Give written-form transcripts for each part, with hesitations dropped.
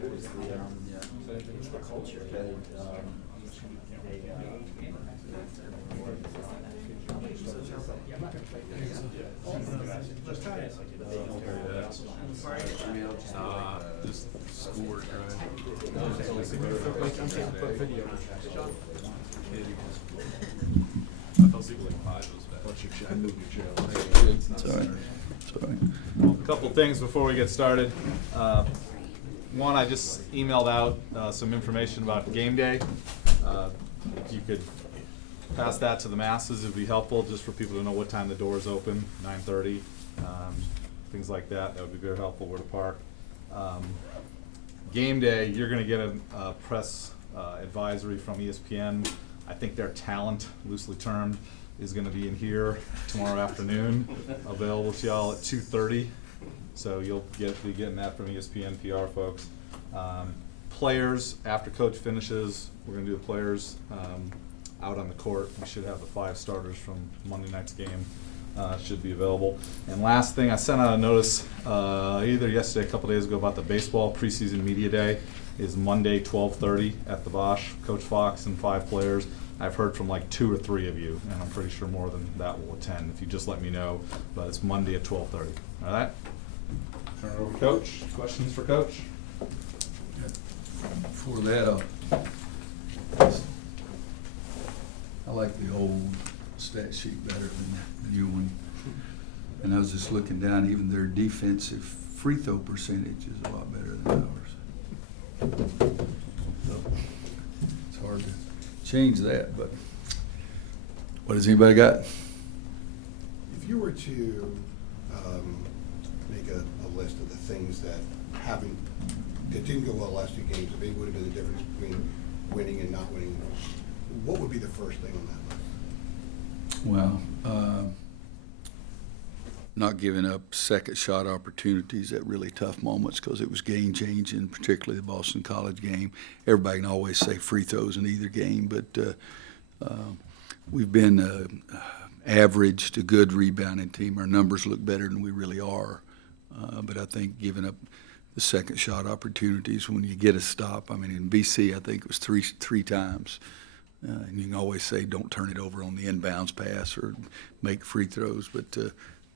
the culture. Just schoolwork, right? I felt super like 5 was bad. I moved your chair. It's all right. It's all right. A couple things before we get started. One, I just emailed out some information about game day. If you could pass that to the masses, it would be helpful just for people to know what time the doors open, 9:30, things like that. That would be very helpful where to park. Game day, you're going to get a press advisory from ESPN. I think their talent, loosely termed, is going to be in here tomorrow afternoon, available to y'all at 2:30. So you'll be getting that from ESPN PR folks. Players, after coach finishes, we're going to do the players out on the court. We should have the 5 starters from Monday night's game should be available. And last thing, I sent out a notice either yesterday or a couple days ago about the baseball preseason media day is Monday 12:30 at the Bosch. Coach Fox and 5 players. I've heard from like 2 or 3 of you, and I'm pretty sure more than that will attend if you just let me know. But it's Monday at 12:30. All right? Turn it over to Coach. Questions for Coach? Before that, I like the old stat sheet better than the new one. And I was just looking down, even their defensive free throw percentage is a lot better than ours. So it's hard to change that, but what has anybody got? If you were to make a list of the things that didn't go well last 2 games, that maybe would have been the difference between winning and not winning, what would be the first thing on that list? Well, not giving up second shot opportunities at really tough moments because it was game changing, particularly the Boston College game. Everybody can always say free throws in either game, but we've been average to good rebounding team. Our numbers look better than we really are, but I think giving up the second shot opportunities when you get a stop. I mean, in BC, I think it was three times. And you can always say don't turn it over on the inbounds pass or make free throws, but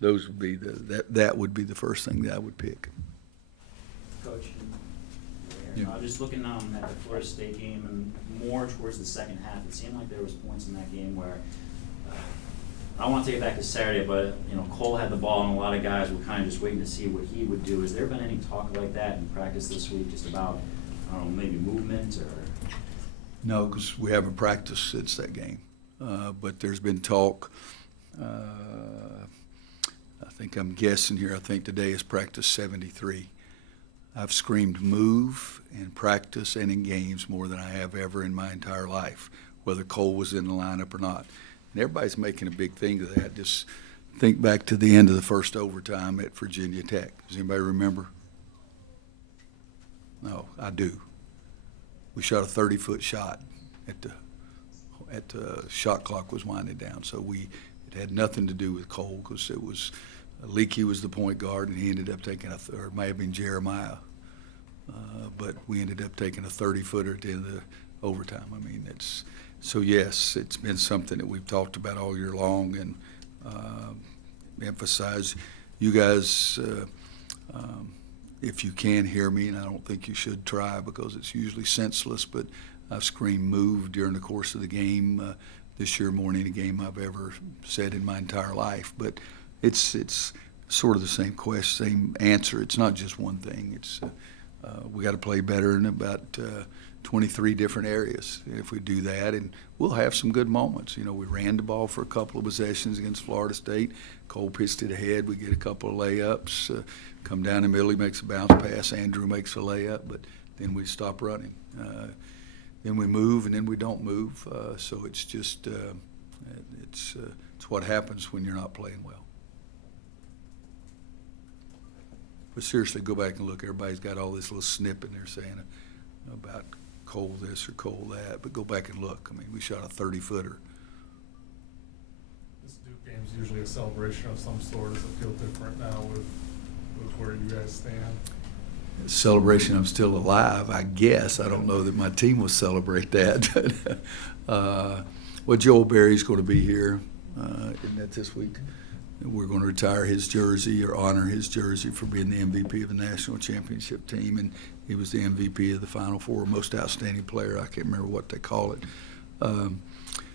those would be that would be the first thing that I would pick. Coach, Yeah. just looking at the Florida State game and more towards the second half, it seemed like there was points in that game where I don't want to take it back to Saturday, but Cole had the ball and a lot of guys were kind of just waiting to see what he would do. Has there been any talk like that in practice this week, just about maybe movement or? No, because we haven't practiced since that game, but there's been talk. I think I'm guessing here. I think today is practice 73. I've screamed move in practice and in games more than I have ever in my entire life, whether Cole was in the lineup or not. And everybody's making a big thing of that. Just think back to the end of the first overtime at Virginia Tech. Does anybody remember? No, I do. We shot a 30-foot shot at the shot clock was winding down. So it had nothing to do with Cole because it was Leakey was the point guard and he ended up taking or it may have been Jeremiah, but we ended up taking a 30-footer at the end of the overtime. I mean, so yes, it's been something that we've talked about all year long and emphasize. You guys, if you can hear me, and I don't think you should try because it's usually senseless, but I've screamed move during the course of the game this year more than any game I've ever said in my entire life. But it's sort of the same question, same answer. It's not just one thing. It's we got to play better in about 23 different areas. And if we do that, and we'll have some good moments. We ran the ball for a couple of possessions against Florida State. Cole pitched it ahead. We get a couple of layups. Come down the middle, he makes a bounce pass. Andrew makes a layup, but then we stop running. Then we move, and then we don't move. So it's just it's what happens when you're not playing well. But seriously, go back and look. Everybody's got all this little snippet they're saying about Cole this or Cole that, but go back and look. I mean, we shot a 30-footer. This Duke game is usually a celebration of some sort. Does it feel different now with where you guys stand? celebration I'm still alive, I guess. I don't know that my team will celebrate that. Well, Joel Berry's going to be here, isn't that this week? We're going to retire his jersey or honor his jersey for being the MVP of the national championship team, and he was the MVP of the Final Four, most outstanding player. I can't remember what they call it.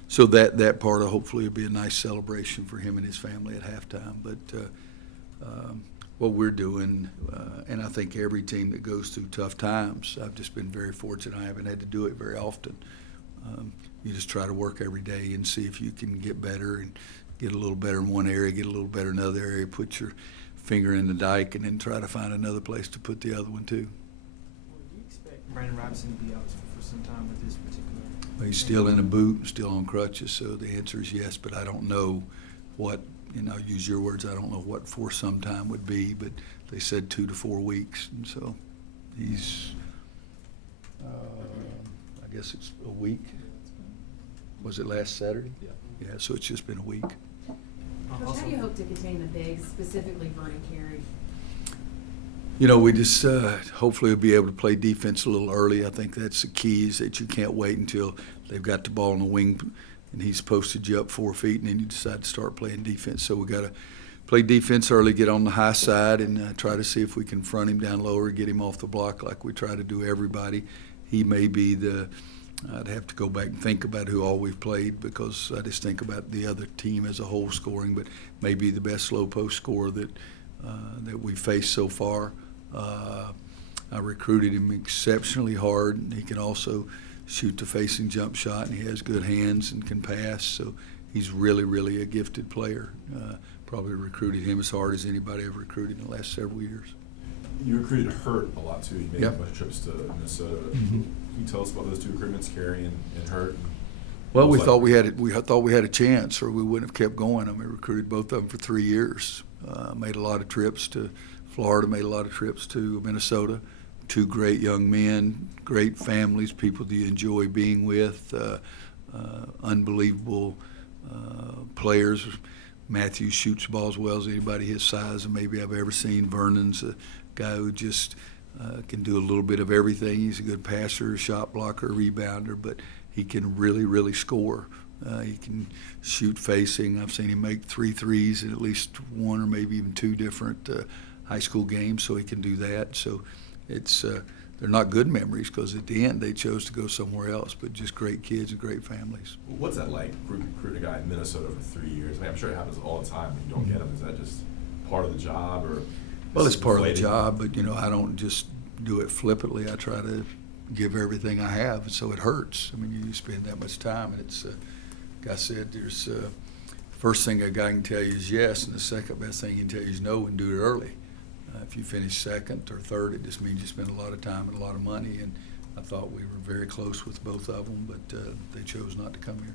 So that part of hopefully will be a nice celebration for him and his family at halftime. But what we're doing, and I think every team that goes through tough times, I've just been very fortunate. I haven't had to do it very often. You just try to work every day and see if you can get better and get a little better in one area, get a little better in another area, put your finger in the dike, and then try to find another place to put the other one too. Well, do you expect Brandon Robinson to be out for some time with this particular? He's still in a boot, still on crutches, so the answer is yes, but I don't know what, and I'll use your words, I don't know what for some time would be, but they said 2 to 4 weeks, and so he's, I guess it's a week. Was it last Saturday? Yeah. Yeah, so it's just been a week. Coach, how do you hope to contain the bigs, specifically Vernon Carey? You know, we just hopefully will be able to play defense a little early. I think that's the key, is that you can't wait until they've got the ball on the wing and he's posted you up 4 feet and then you decide to start playing defense. So we got to play defense early, get on the high side, and try to see if we can front him down lower, get him off the block like we try to do everybody. He may be I'd have to go back and think about who all we've played, because I just think about the other team as a whole scoring, but maybe the best slow post scorer that we've faced so far. I recruited him exceptionally hard. He can also shoot the facing jump shot, and he has good hands and can pass. So he's really, really a gifted player. Probably recruited him as hard as anybody I've recruited in the last several years. You recruited Hurt a lot too. You made Yep. a bunch of trips to Minnesota. Mm-hmm. Can you tell us about those two recruitments, Carey and Hurt? Well, we Looks thought like- we thought we had a chance, or we wouldn't have kept going. I mean, we recruited both of them for 3 years. Made a lot of trips to Florida, made a lot of trips to Minnesota. 2 great young men, great families, people that you enjoy being with, unbelievable players. Matthew shoots the ball as well as anybody his size and maybe I've ever seen. Vernon's a guy who just can do a little bit of everything. He's a good passer, shot blocker, rebounder, but he can really, really score. He can shoot facing. I've seen him make 3 threes in at least 1 or maybe even 2 different high school games, so he can do that. So it's they're not good memories, because at the end they chose to go somewhere else, but just great kids and great families. What's that like, recruiting a guy in Minnesota for 3 years? I mean, I'm sure it happens all the time when you don't get him. Is that just part of the job, or? Well, is it's it part of the deflating? job, but, you know, I don't just do it flippantly. I try to give everything I have, and so it hurts. I mean, you spend that much time, and it's, like I said, there's first thing a guy can tell you is yes, and the second best thing he can tell you is no, and do it early. If you finish second or third, it just means you spend a lot of time and a lot of money, and I thought we were very close with both of them, but they chose not to come here.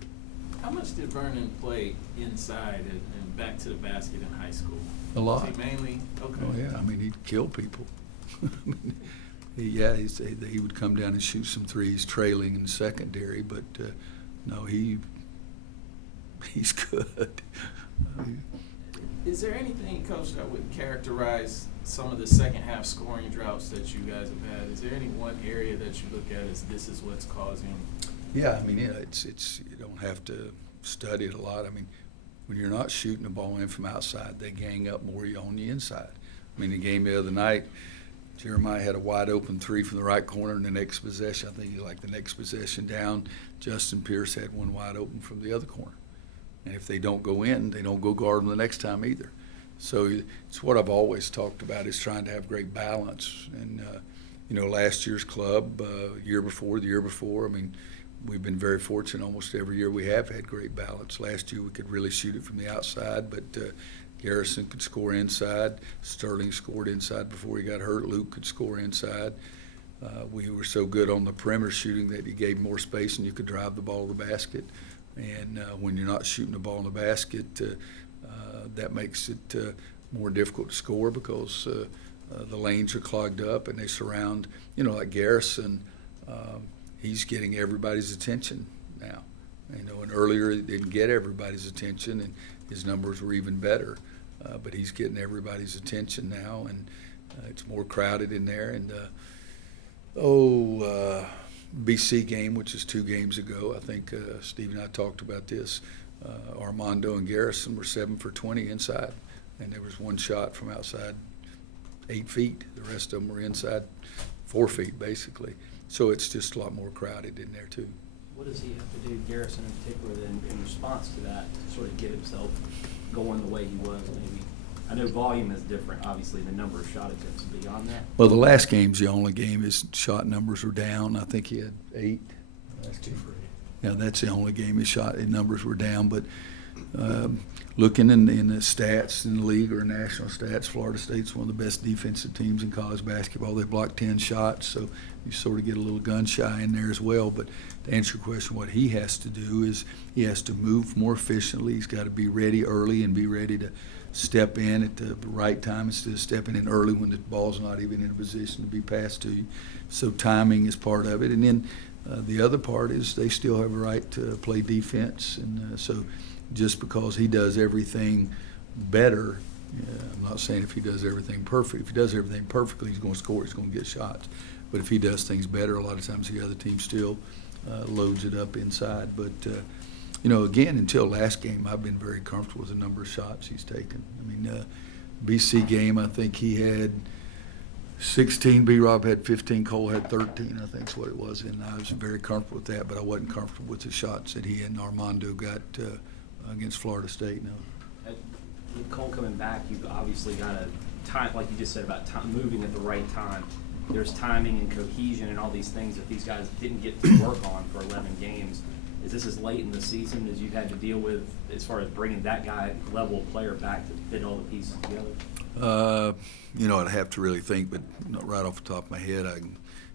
How much did Vernon play inside and back to the basket in high school? A lot. Was he mainly? Okay. Oh, yeah, I mean, he'd kill people. I mean, he would come down and shoot some threes trailing in secondary, but no, he's good. Is there anything, Coach, that would characterize some of the second half scoring droughts that you guys have had? Is there any one area that you look at as this is what's causing? Yeah, I mean, yeah, it's you don't have to study it a lot. I mean, when you're not shooting the ball in from outside, they gang up more on the inside. I mean, the game the other night, Jeremiah had a wide open 3 from the right corner, and the next possession, I think the next possession down, Justin Pierce had one wide open from the other corner. And if they don't go in, they don't go guard them the next time either. So it's what I've always talked about, is trying to have great balance. And, you know, last year's club, the year before, I mean, we've been very fortunate almost every year we have had great balance. Last year we could really shoot it from the outside, but Garrison could score inside. Sterling scored inside before he got hurt. Luke could score inside. We were so good on the perimeter shooting that he gave more space and you could drive the ball to the basket. And when you're not shooting the ball in the basket, that makes it more difficult to score, because the lanes are clogged up and they surround, you know, like Garrison, he's getting everybody's attention now. You know, and earlier he didn't get everybody's attention, and his numbers were even better. But he's getting everybody's attention now, and It's more crowded in there. And BC game, which is 2 games ago, I think Steve and I talked about this. Armando and Garrison were 7 for 20 inside, and there was one shot from outside 8 feet. The rest of them were inside 4 feet, basically. So it's just a lot more crowded in there, too. What does he have to do, Garrison in particular, then, in response to that, to sort of get himself going the way he was, maybe? I know volume is different, obviously, the number of shot attempts beyond that. Well, the last game's the only game his shot numbers were down. I think he had 8. Last game. Yeah, that's the only game his numbers were down. But looking in the stats in the league or national stats, Florida State's one of the best defensive teams in college basketball. They blocked 10 shots, so you sort of get a little gun shy in there as well. But to answer your question, what he has to do is he has to move more efficiently. He's got to be ready early and be ready to step in at the right time instead of stepping in early when the ball's not even in a position to be passed to you. So timing is part of it. And then the other part is they still have a right to play defense. And so just because he does everything better, I'm not saying if he does everything perfect. If he does everything perfectly, he's going to score. He's going to get shots. But if he does things better, a lot of times the other team still loads it up inside. But again, until last game, I've been very comfortable with the number of shots he's taken. I mean, BC game, I think he had 16, B-Rob had 15, Cole had 13, I think is what it was. And I was very comfortable with that, but I wasn't comfortable with the shots that he and Armando got against Florida State. No. With Cole coming back, you've obviously got a time, like you just said, about time, moving at the right time. There's timing and cohesion and all these things that these guys didn't get to work on for 11 games. Is this as late in the season as you've had to deal with as far as bringing that guy level of player back to fit all the pieces together? I'd have to really think, but right off the top of my head, I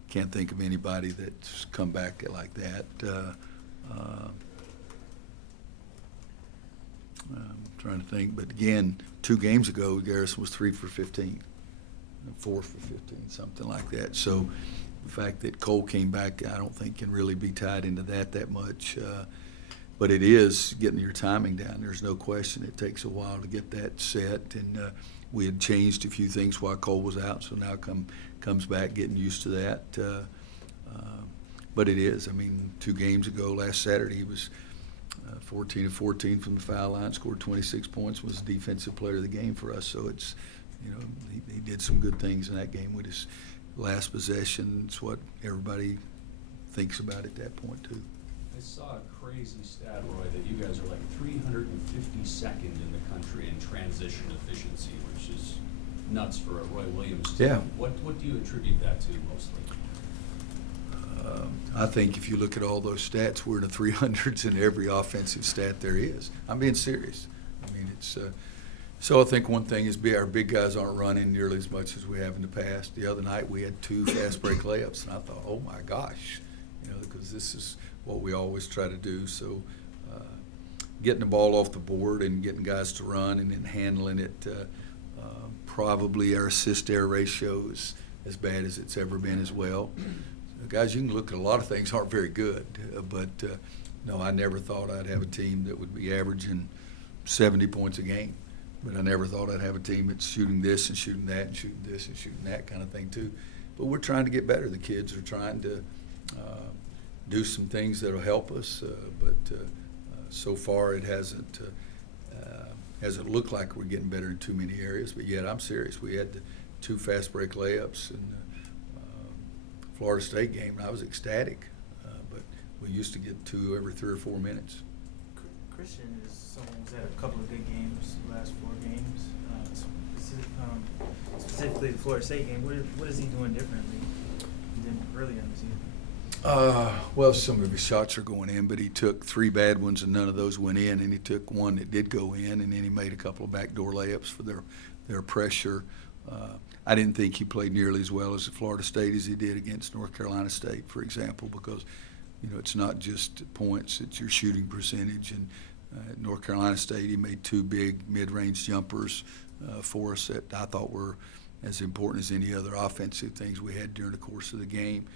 can't think of anybody that's come back like that. I'm trying to think, but again, 2 games ago, Garrison was 3 for 15, 4 for 15, something like that. So the fact that Cole came back, I don't think can really be tied into that much. But it is getting your timing down. There's no question. It takes a while to get that set. And we had changed a few things while Cole was out, so now comes back getting used to that. But it is. I mean, 2 games ago, last Saturday, he was 14 of 14 from the foul line, scored 26 points, was the defensive player of the game for us. So it's, he did some good things in that game with his last possession. It's what everybody thinks about at that point, too. I saw a crazy stat, Roy, that you guys are like 352nd in the country in transition efficiency, which is nuts for a Roy Williams team. Yeah. What do you attribute that to mostly? I think if you look at all those stats, we're in the 300s in every offensive stat there is. I'm being serious. I mean, it's so I think one thing is our big guys aren't running nearly as much as we have in the past. The other night we had 2 fast break layups, and I thought, oh my gosh, because this is what we always try to do. So getting the ball off the board and getting guys to run and then handling it, probably our assist-air ratio is as bad as it's ever been as well. Guys, you can look at a lot of things aren't very good, but no, I never thought I'd have a team that would be averaging 70 points a game. But I never thought I'd have a team that's shooting this and shooting that and shooting this and shooting that kind of thing too. But we're trying to get better. The kids are trying to do some things that'll help us, but so far it hasn't looked like we're getting better in too many areas. But yet I'm serious. We had the 2 fast break layups in the Florida State game, and I was ecstatic. But we used to get 2 every 3 or 4 minutes. Christian is someone who's had a couple of good games the last 4 games. Specifically the Florida State game. What is he doing differently than earlier in the season? Well, some of his shots are going in, but he took 3 bad ones and none of those went in, and he took 1 that did go in, and then he made a couple of backdoor layups for their pressure. I didn't think he played nearly as well as at Florida State as he did against North Carolina State, for example, because it's not just points, it's your shooting percentage. And at North Carolina State, he made 2 big mid-range jumpers for us that I thought were as important as any other offensive things we had during the course of the game.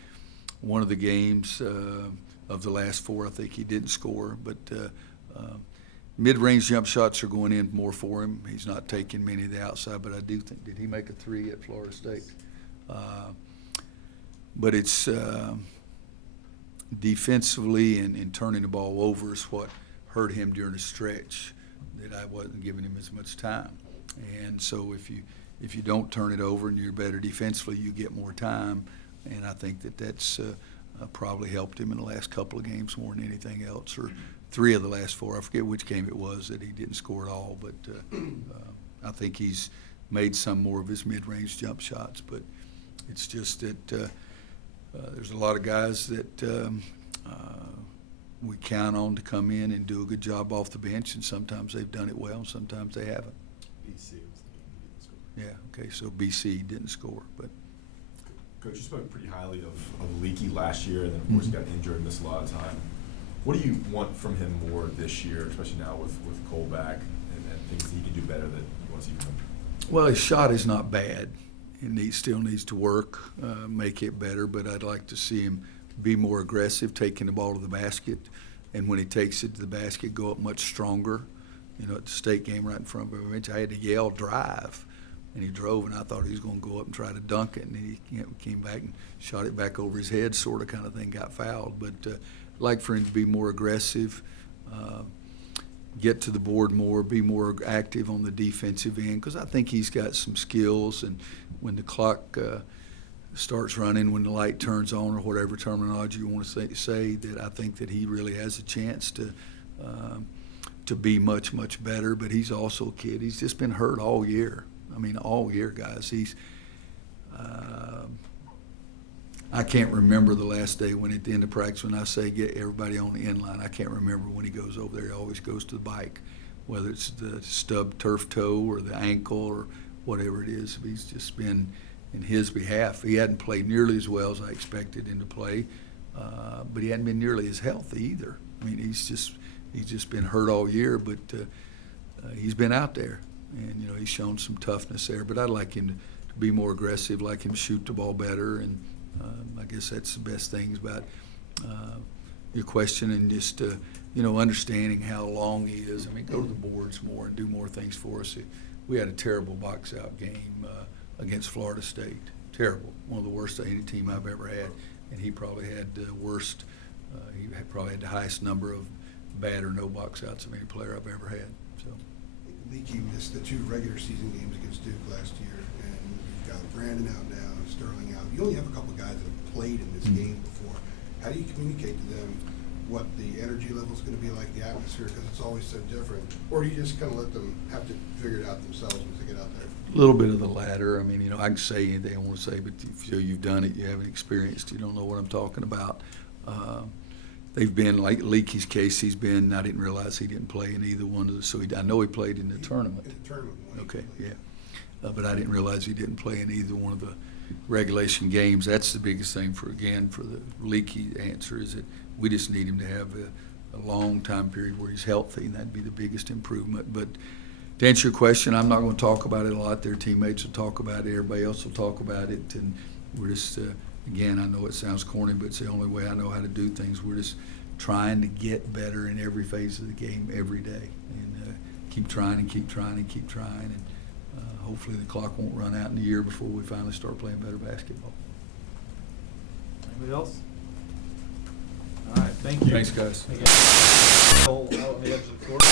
One of the games of the last 4, I think he didn't score, but Mid-range jump shots are going in more for him. He's not taking many of the outside, but I do think, did he make a 3 at Florida State? But it's defensively and turning the ball over is what hurt him during the stretch, that I wasn't giving him as much time. And so if you don't turn it over and you're better defensively, you get more time. And I think that's probably helped him in the last couple of games more than anything else, or 3 of the last 4. I forget which game it was that he didn't score at all, but I think he's made some more of his mid-range jump shots. But it's just that there's a lot of guys that we count on to come in and do a good job off the bench, and sometimes they've done it well, and sometimes they haven't. BC was the game he didn't score. Yeah, okay, so BC didn't score, but Coach, you spoke pretty highly of Leaky last year, and then of course he got injured and missed a lot of time. What do you want from him more this year, especially now with Cole back and things that he can do better that you want to see from him? well, his shot is not bad, and he still needs to work, make it better, but I'd like to see him be more aggressive, taking the ball to the basket, and when he takes it to the basket, go up much stronger. You know, at the state game right in front of him, I had to yell drive, and he drove, and I thought he was going to go up and try to dunk it, and he came back and shot it back over his head, sort of kind of thing, got fouled. But I'd like for him to be more aggressive, get to the board more, be more active on the defensive end, because I think he's got some skills, and when the clock starts running, when the light turns on, or whatever terminology you want to say, that I think that he really has a chance to be much, much better. But he's also a kid. He's just been hurt all year. I mean, all year, guys. He's I can't remember the last day when at the end of practice when I say get everybody on the end line. I can't remember when he goes over there. He always goes to the bike, whether it's the stub turf toe or the ankle or whatever it is. He's just been in his behalf. He hadn't played nearly as well as I expected him to play, but he hadn't been nearly as healthy either. I mean, he's just been hurt all year, but he's been out there, and you know he's shown some toughness there. But I'd like him to be more aggressive, like him to shoot the ball better, and I guess that's the best things about your question, and just you know, understanding how long he is. I mean, go to the boards more and do more things for us. We had a terrible box-out game against Florida State. Terrible. One of the worst any team I've ever had. And he probably had the worst, he probably had the highest number of bad or no box-outs of any player I've ever had. So. Leaky missed the 2 regular season games against Duke last year, and you've got Brandon out now, and Sterling out. You only have a couple guys that have played in this game before. How do you communicate to them what the energy level is going to be like, the atmosphere, because it's always so different? Or do you just kind of let them have to figure it out themselves once they get out there? A little bit of the latter. I mean, you know, I can say anything I want to say, but if you've done it, you haven't experienced, you don't know what I'm talking about. They've been, like Leakey's case, I didn't realize he didn't play in either one of the, so I know he played in the tournament. In the tournament. Okay, yeah. But I didn't realize he didn't play in either one of the regulation games. That's the biggest thing for the Leakey answer, is that we just need him to have a long time period where he's healthy, and that'd be the biggest improvement. But to answer your question, I'm not going to talk about it a lot. Their teammates will talk about it. Everybody else will talk about it. And we're just, again, I know it sounds corny, but it's the only way I know how to do things. We're just trying to get better in every phase of the game every day, and keep trying and keep trying and keep trying. And hopefully the clock won't run out in the year before we finally start playing better basketball. Anybody else? All right, thank you. Thanks, guys. Out on the edge of the court.